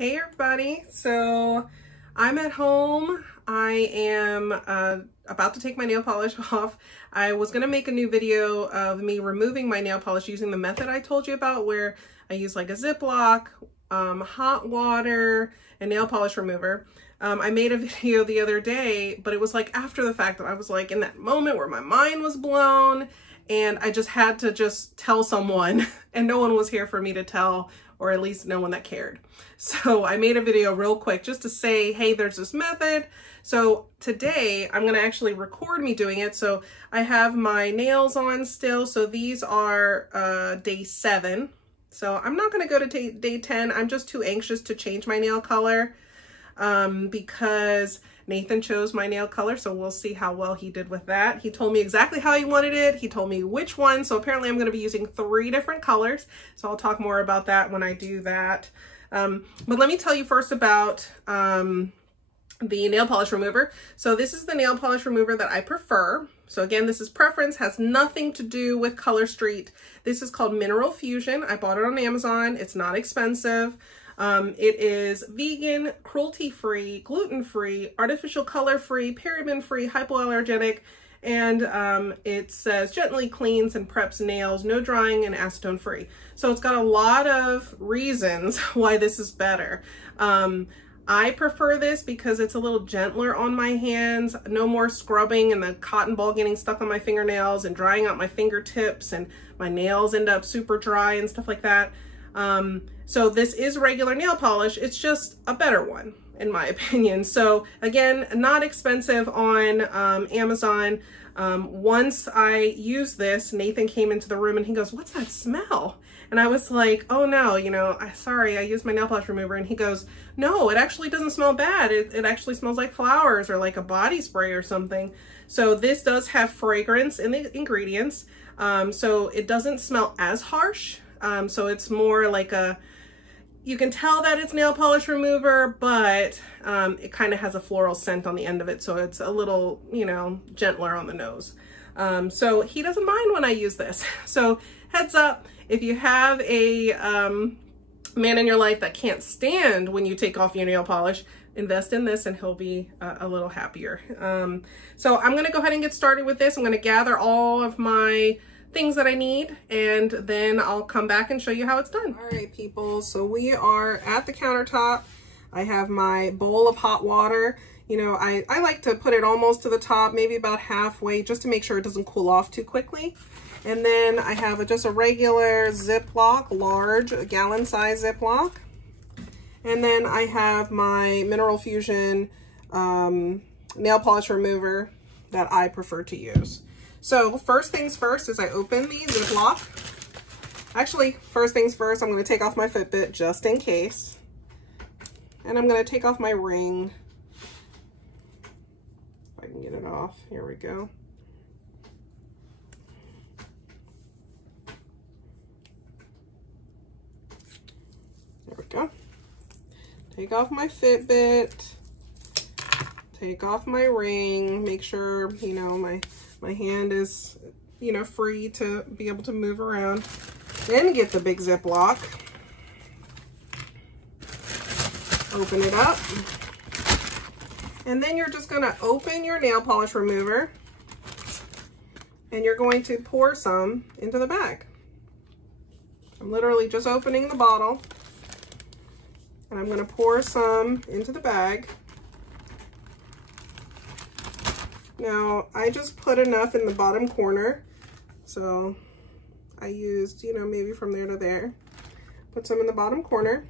Hey everybody, so I'm at home. I am about to take my nail polish off. I was gonna make a new video of me removing my nail polish using the method I told you about, where I use like a Ziploc, hot water, and nail polish remover. I made a video the other day, but it was like after the fact that I was like in that moment where my mind was blown and I just had to just tell someone and no one was here for me to tell, or at least no one that cared. So I made a video real quick just to say, hey, there's this method. So today I'm gonna actually record me doing it. So I have my nails on still. So these are day 7. So I'm not gonna go to day 10. I'm just too anxious to change my nail color because Nathan chose my nail color. So we'll see how well he did with that. He told me exactly how he wanted it. He told me which one. So apparently I'm gonna be using 3 different colors. So I'll talk more about that when I do that. But let me tell you first about the nail polish remover. So this is the nail polish remover that I prefer. So again, this is preference, has nothing to do with Color Street. This is called Mineral Fusion. I bought it on Amazon. It's not expensive. It is vegan, cruelty-free, gluten-free, artificial color-free, paraben-free, hypoallergenic, and it says gently cleans and preps nails, no drying, and acetone-free. So it's got a lot of reasons why this is better. I prefer this because it's a little gentler on my hands, no more scrubbing and the cotton ball getting stuck on my fingernails and drying out my fingertips, and my nails end up super dry and stuff like that. So this is regular nail polish. It's just a better one, in my opinion. So again, not expensive on Amazon. Once I used this, Nathan came into the room and he goes, "What's that smell?" And I was like, "Oh no, sorry, I used my nail polish remover." And he goes, "No, it actually doesn't smell bad. It actually smells like flowers or like a body spray or something." So this does have fragrance in the ingredients. So it doesn't smell as harsh. So it's more like you can tell that it's nail polish remover, but it kind of has a floral scent on the end of it. So it's a little, gentler on the nose. So he doesn't mind when I use this. So heads up, if you have a man in your life that can't stand when you take off your nail polish, invest in this and he'll be a little happier. So I'm gonna go ahead and get started with this. I'm gonna gather all of my things that I need, and then I'll come back and show you how it's done. All right, people, so we are at the countertop. I have my bowl of hot water. I like to put it almost to the top, maybe about halfway, just to make sure it doesn't cool off too quickly. And then I have just a regular Ziploc, large gallon size Ziploc. And then I have my Mineral Fusion nail polish remover that I prefer to use. So first things first is I open the Ziploc. Actually, first things first, I'm going to take off my Fitbit just in case. And I'm going to take off my ring. If I can get it off. Here we go. There we go. Take off my Fitbit. Take off my ring. Make sure, my hand is, free to be able to move around. Then get the big Ziploc. Open it up. And then you're just going to open your nail polish remover. And you're going to pour some into the bag. I'm literally just opening the bottle. And I'm going to pour some into the bag. Now, I just put enough in the bottom corner. So I used, maybe from there to there. Put some in the bottom corner.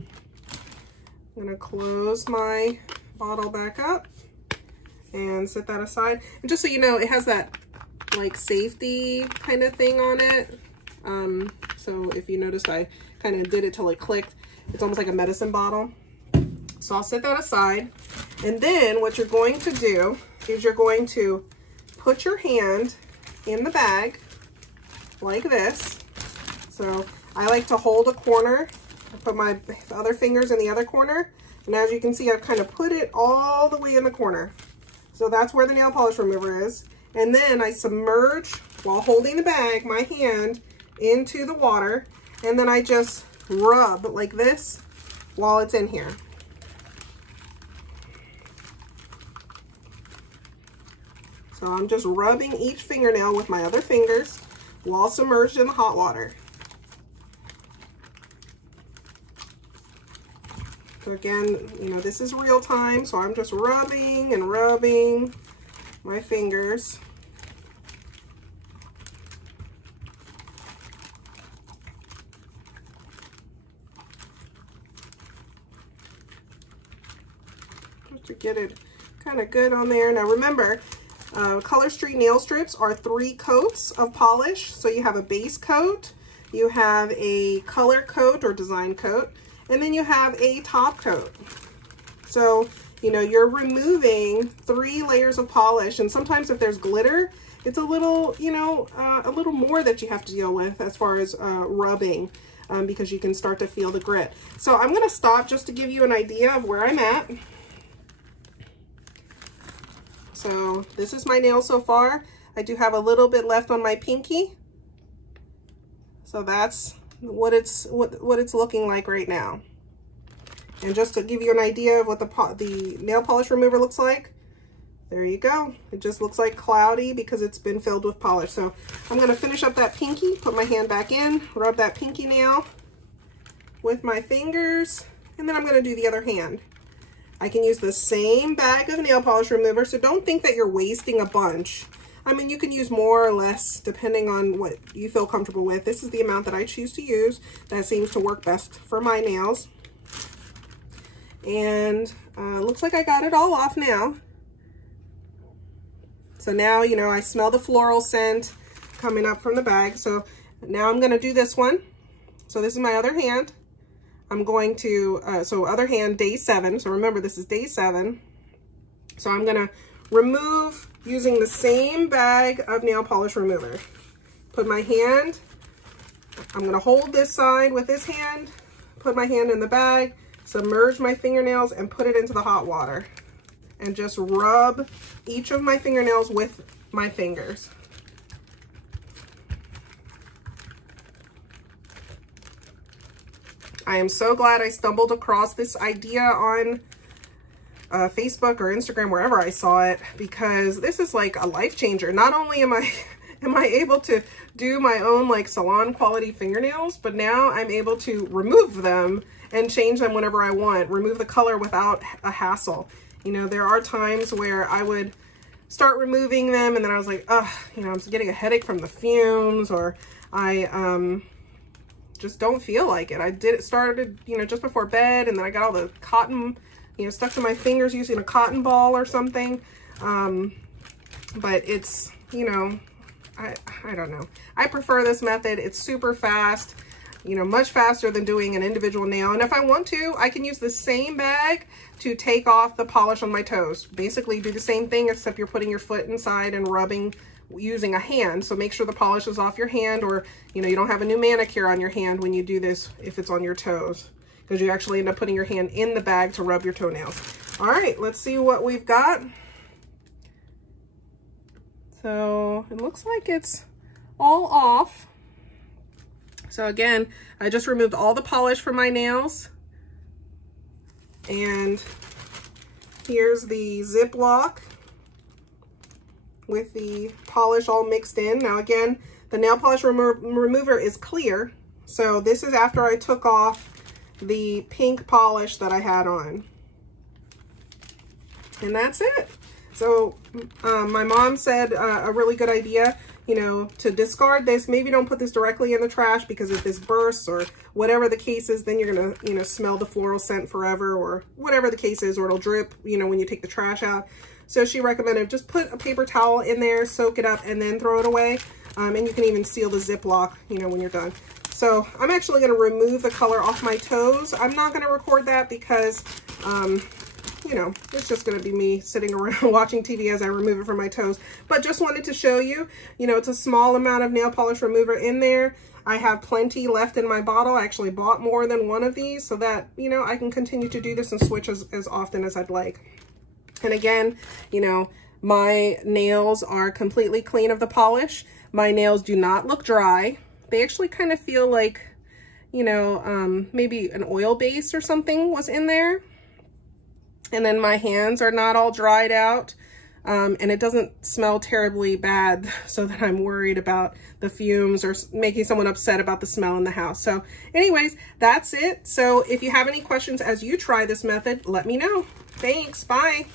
I'm gonna close my bottle back up and set that aside. And just so you know, it has that like safety kind of thing on it. So if you noticed, I kind of did it till it clicked. It's almost like a medicine bottle. So I'll set that aside. And then what you're going to do is you're going to put your hand in the bag like this. So I like to hold a corner. I put my other fingers in the other corner. And as you can see, I've kind of put it all the way in the corner. So that's where the nail polish remover is. And then I submerge, while holding the bag, my hand into the water. And then I just rub like this while it's in here. So I'm just rubbing each fingernail with my other fingers while submerged in the hot water. So again, you know, this is real time, so I'm just rubbing and rubbing my fingers. Just to get it kind of good on there. Now remember, Color Street nail strips are 3 coats of polish. So you have a base coat, you have a color coat or design coat, and then you have a top coat. So, you know, you're removing 3 layers of polish, and sometimes if there's glitter, it's a little, you know, a little more that you have to deal with as far as rubbing, because you can start to feel the grit. So I'm gonna stop just to give you an idea of where I'm at. So this is my nail so far. I do have a little bit left on my pinky. So that's what it's looking like right now. And just to give you an idea of what the nail polish remover looks like, there you go. It just looks like cloudy because it's been filled with polish. So I'm going to finish up that pinky, put my hand back in, rub that pinky nail with my fingers, and then I'm going to do the other hand. I can use the same bag of nail polish remover, so don't think that you're wasting a bunch. I mean, you can use more or less depending on what you feel comfortable with. This is the amount that I choose to use. That seems to work best for my nails. And looks like I got it all off now. So now, you know, I smell the floral scent coming up from the bag. So now I'm going to do this one. So this is my other hand. I'm going to, so other hand, day 7. So remember, this is day 7. So I'm going to remove using the same bag of nail polish remover. Put my hand, I'm going to hold this side with this hand, put my hand in the bag, submerge my fingernails, and put it into the hot water. And just rub each of my fingernails with my fingers. I am so glad I stumbled across this idea on Facebook or Instagram, wherever I saw it, because this is like a life changer. Not only am I able to do my own like salon quality fingernails, but now I'm able to remove them and change them whenever I want, remove the color without a hassle. You know, there are times where I would start removing them and then I was like, ugh, you know, I'm getting a headache from the fumes, or I just don't feel like it. I started, you know, just before bed, and then I got all the cotton, you know, stuck to my fingers using a cotton ball or something. But it's, you know, I don't know. I prefer this method. It's super fast, you know, much faster than doing an individual nail. And if I want to, I can use the same bag to take off the polish on my toes. Basically do the same thing, except you're putting your foot inside and rubbing using a hand. So make sure the polish is off your hand, or, you know, you don't have a new manicure on your hand when you do this if it's on your toes, because you actually end up putting your hand in the bag to rub your toenails. All right, let's see what we've got. So it looks like it's all off. So again, I just removed all the polish from my nails. And here's the Ziploc with the polish all mixed in. Now again, the nail polish remover is clear. So this is after I took off the pink polish that I had on. And that's it. So my mom said a really good idea, you know, to discard this. Maybe don't put this directly in the trash, because if this bursts or whatever the case is, then you're gonna, you know, smell the floral scent forever, or whatever the case is, or it'll drip, you know, when you take the trash out. So she recommended just put a paper towel in there, soak it up, and then throw it away. And you can even seal the Ziploc, you know, when you're done. So I'm actually gonna remove the color off my toes. I'm not gonna record that because, you know, it's just going to be me sitting around watching TV as I remove it from my toes. But just wanted to show you, you know, it's a small amount of nail polish remover in there. I have plenty left in my bottle. I actually bought more than one of these so that, you know, I can continue to do this and switch as often as I'd like. And again, you know, my nails are completely clean of the polish. My nails do not look dry. They actually kind of feel like, you know, maybe an oil base or something was in there. And then my hands are not all dried out. and it doesn't smell terribly bad so that I'm worried about the fumes or making someone upset about the smell in the house. So anyways, that's it. So if you have any questions as you try this method, let me know. Thanks. Bye.